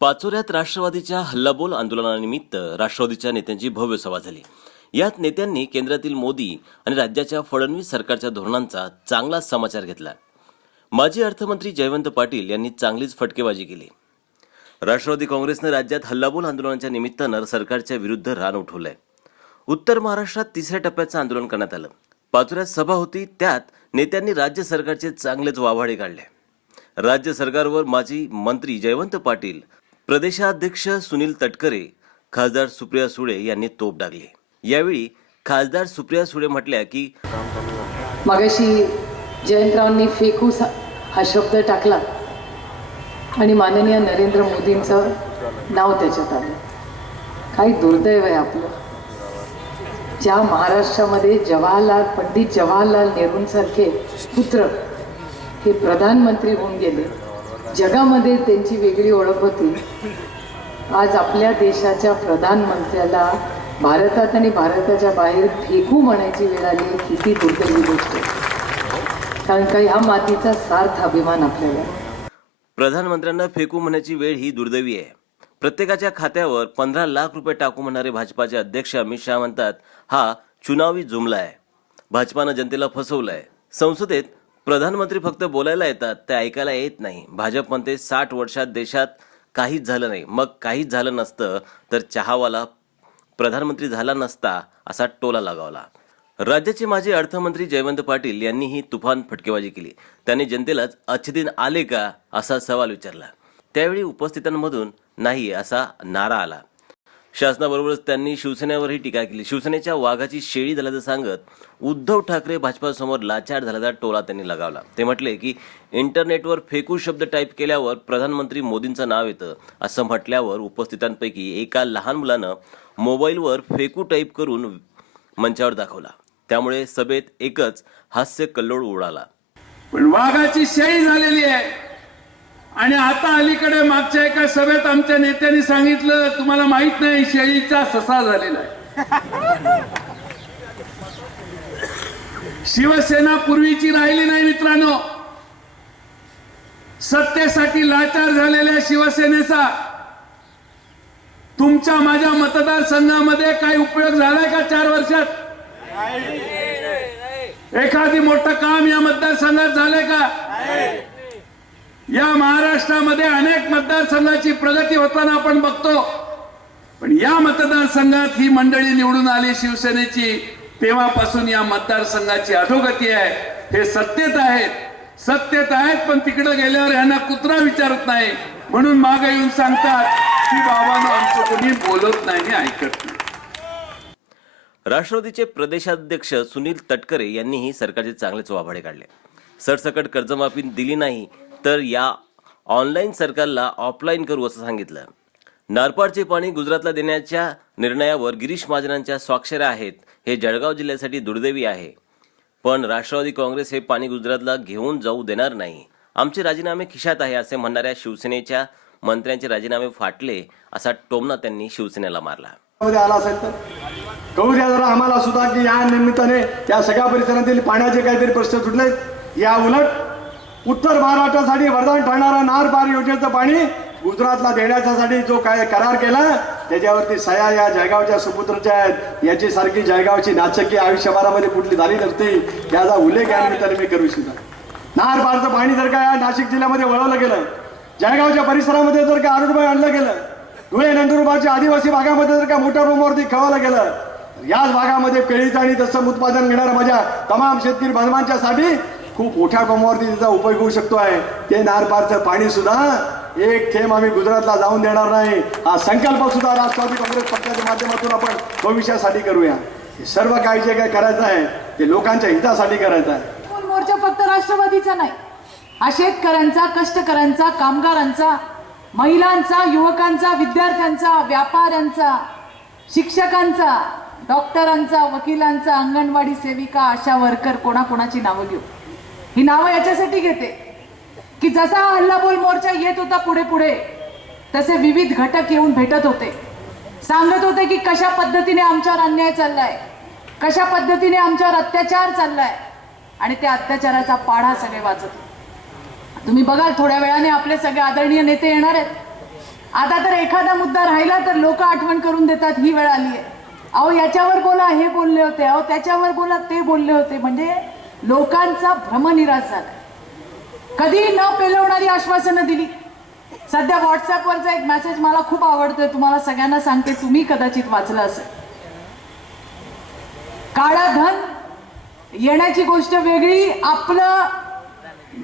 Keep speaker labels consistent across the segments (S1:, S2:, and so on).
S1: पाचोऱ्यात राष्ट्रवादीच्या हल्लाबोल आंदोलनानिमित्त राष्ट्रवादीच्या नेत्यांची भव्य सभा झाली. यात नेत्यांनी केंद्रातील मोदी आणि राज्याच्या फडणवीस सरकारच्या धोरणांचा चांगला समाचार घेतला. माजी अर्थमंत्री जयवंत पाटील यांनी चांगलीच फटकेबाजी केली. राष्ट्रवादी काँग्रेसनं राज्यात हल्लाबोल आंदोलनाच्या निमित्तानं सरकारच्या विरुद्ध रान उठवलंय. उत्तर महाराष्ट्रात तिसऱ्या टप्प्याचं आंदोलन करण्यात आलं. पाचोऱ्यात सभा होती त्यात नेत्यांनी राज्य सरकारचे चांगलेच वाभाडे काढले. राज्य सरकारवर माजी मंत्री जयवंत पाटील प्रदेशाध्यक्ष सुनील तटकरे खासदार सुप्रिया सुळे यांनी तोप डागली. यावेळी खासदार सुप्रिया सुळे म्हटल्या की
S2: मागाशी जयंतरावांनी फेकूस हा शब्द टाकला आणि माननीय नरेंद्र मोदींचं नाव त्याच्यात आलं. काही दुर्दैव आहे आपलं. ज्या महाराष्ट्रामध्ये जवाहरलाल पंडित जवाहरलाल नेहरूंसारखे पुत्र हे प्रधानमंत्री होऊन गेले जगामध्ये त्यांची वेगळी ओळख होती. आज आपल्या देशाच्या प्रधानमंत्र्याला भारतात आणि भारताच्या बाहेर फेकू म्हणायची वेळ आली किती दुर्दैवी गोष्ट कारण का ह्या मातीचा सार्थ अभिमान आपल्याला.
S1: प्रधानमंत्र्यांना फेकू म्हणण्याची वेळ ही दुर्दैवी आहे. प्रत्येकाच्या खात्यावर पंधरा लाख रुपये टाकू म्हणणारे भाजपाचे अध्यक्ष अमित शहा म्हणतात हा चुनावी जुमला आहे. भाजपानं जनतेला फसवलं आहे संसदेत प्रधानमंत्री फक्त बोलायला येतात ते ऐकायला येत नाही. भाजप म्हणते साठ वर्षात देशात काहीच झालं नाही. मग काहीच झालं नसतं तर चहावाला प्रधानमंत्री झाला नसता असा टोला लगावला. राज्याचे माजी अर्थमंत्री जयवंत पाटील यांनीही तुफान फटकेबाजी केली. त्यांनी जनतेलाच अच्छे दिन आले का? असा सवाल विचारला. त्यावेळी उपस्थितांमधून नाही असा नारा आला. शासनाबरोबरच त्यांनी शिवसेनेवरही टीका केली. शिवसेनेच्या वाघाची शेळी झाल्याचं सांगत उद्धव ठाकरे भाजपासमोर लाचार झाल्याचा टोला त्यांनी लगावला. ते म्हटले की इंटरनेटवर फेकू शब्द टाईप केल्यावर प्रधानमंत्री मोदींचं नाव येतं. असं म्हटल्यावर उपस्थितांपैकी एका लहान मुलानं मोबाईलवर फेकू टाईप करून मंचावर दाखवला. त्यामुळे सभेत एकच हास्य कल्लोळ उडाला.
S3: पण वाघाची शेळी झालेली आहे. आणि आता अलीकडे मागच्या एका सभेत आमच्या नेत्यांनी सांगितलं तुम्हाला माहीत नाही शेळीचा ससा झालेला आहे. शिवसेना पूर्वीची राहिली नाही मित्रांनो. सत्तेसाठी लाचार झालेल्या शिवसेनेचा तुमच्या माझ्या मतदारसंघामध्ये काही उपयोग झालाय का चार वर्षात? एखादी मोठं काम या मतदारसंघात झालंय का? या महाराष्ट्रामध्ये अनेक मतदारसंघाची प्रगती होताना आपण बघतो. पण या मतदारसंघात ही मंडळी निवडून आली शिवसेनेची तेव्हापासून या मतदारसंघाची अधोगती आहे. हे सत्तेत आहेत. सत्तेत आहेत पण तिकडे गेल्यावर यांना कुत्रा विचारत नाही. म्हणून मागे येऊन सांगतात की बाबांनो आमचं कोणी बोलत नाही ऐकत नाही.
S1: राष्ट्रवादीचे प्रदेशाध्यक्ष सुनील तटकरे यांनीही सरकारचे चांगलेच वाभाडे काढले. सरसकट कर्जमाफी दिली नाही तर या ऑनलाईन सरकारला ऑफलाईन करू असं सांगितलं. नारपाडचे पाणी गुजरातला देण्याच्या निर्णयावर गिरीश महाजनांच्या स्वाक्षऱ्या आहेत हे जळगाव जिल्ह्यासाठी दुर्दैवी आहे. पण राष्ट्रवादी काँग्रेस हे पाणी गुजरातला घेऊन जाऊ देणार नाही. आमचे राजीनामे खिशात आहे असे म्हणणाऱ्या शिवसेनेच्या मंत्र्यांचे राजीनामे फाटले असा टोमना त्यांनी शिवसेनेला मारला.
S4: आला असेल तर? कळू द्या जरा आम्हाला सुद्धा की या निमित्ताने या सगळ्या परिसरातील पाण्याचे काहीतरी प्रश्न सुटले या उलट उत्तर महाराष्ट्रासाठी वरदान ठरणारा नार पार योजनेचं पाणी गुजरातला देण्याच्यासाठी जो काय करार केला त्याच्यावरती सया या जळगावच्या सुपुत्रच्या आहेत. याची सारखी जळगावची नाचकी आयुष्यभरामध्ये कुठली झाली नसती. याचा उल्लेख या निमित्ताने मी करू इच्छितो. नार पारचं पाणी जर का या नाशिक जिल्ह्यामध्ये वळवलं गेलं जळगावच्या परिसरामध्ये जर का आरोग्य आणलं गेलं धुळे नंदुरबारच्या आदिवासी भागामध्ये जर का मोठ्या रूमवरती खवलं गेलं याच भागामध्ये केळीचं आणि तसं उत्पादन घेणाऱ्या माझ्या तमाम शेतकरी बांधवांच्यासाठी खूप मोठ्या प्रमाणावरती त्याचा उपयोग होऊ शकतो आहे. ते नारपारचं पाणी सुद्धा एक थेंब आम्ही गुजरातला जाऊन देणार नाही. हा संकल्प सुद्धा राष्ट्रवादी काँग्रेस पक्षाच्या माध्यमातून आपण भविष्यासाठी करूया. हे सर्व काही जे काय करायचं आहे ते लोकांच्या हितासाठी करायचं आहे.
S2: मोर्चा फक्त राष्ट्रवादीचा नाही. हा शेतकऱ्यांचा कष्टकऱ्यांचा कामगारांचा महिलांचा युवकांचा विद्यार्थ्यांचा व्यापाऱ्यांचा शिक्षकांचा डॉक्टरांचा वकिलांचा अंगणवाडी सेविका आशा वर्कर कोणाकोणाची नावं घेऊ? ही नावं याच्यासाठी घेते. की जसा हा हल्लाबोल मोर्चा येत होता पुढे पुढे तसे विविध घटक येऊन भेटत होते. सांगत होते की कशा पद्धतीने आमच्यावर अन्याय चाललाय कशा पद्धतीने आमच्यावर अत्याचार चाललाय आणि त्या अत्याचाराचा पाढा सगळे वाचत तुम्ही बघाल थोड्या वेळाने आपले सगळे आदरणीय नेते येणार आहेत.
S5: आता तर एखादा मुद्दा राहिला तर लोक आठवण करून देतात ही वेळ आली आहे. अहो याच्यावर बोला हे बोलले होते. अहो त्याच्यावर बोला ते बोलले होते. म्हणजे लोकांचा भ्रमनिराश झाला कधी न पेलवणारी आश्वासनं दिली. सध्या व्हॉट्सअपवरचा एक मेसेज मला खूप आवडतोय तुम्हाला सगळ्यांना सांगते तुम्ही कदाचित वाचलं असेल. काळा धन येण्याची गोष्ट वेगळी आपलं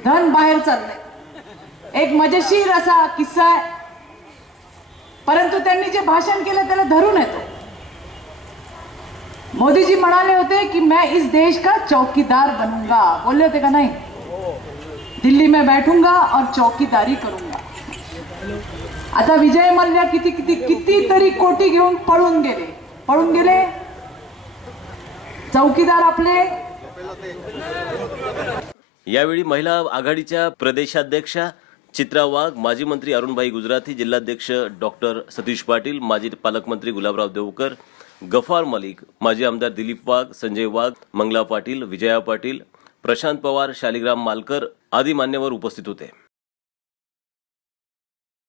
S5: धन बाहेर चाललंय. एक मजेशीर असा किस्सा आहे. परंतु त्यांनी जे भाषण केलं त्याला धरून येतो. मोदीजी म्हणाले होते की मैं इस देश का चौकीदार बनूंगा। बोलले होते का नाही? दिल्ली में बैठूंगा और चौकीदारी करूंगा। आता विजय मल्ल्या किती किती कितीतरी कोटी घेऊन पळून गेले। पळून गेले? चौकीदार आपले?
S1: यावेळी महिला आघाडीच्या प्रदेशाध्यक्षा चित्रा वाघ माजी मंत्री अरुणभाई गुजराती जिल्हाध्यक्ष डॉक्टर सतीश पाटील माजी पालकमंत्री गुलाबराव देवकर गफार मलिक माजी आमदार दिलीप वाघ संजय वाघ मंगला पाटील विजया पाटील प्रशांत पवार शालिग्राम मालकर आदी मान्यवर उपस्थित होते.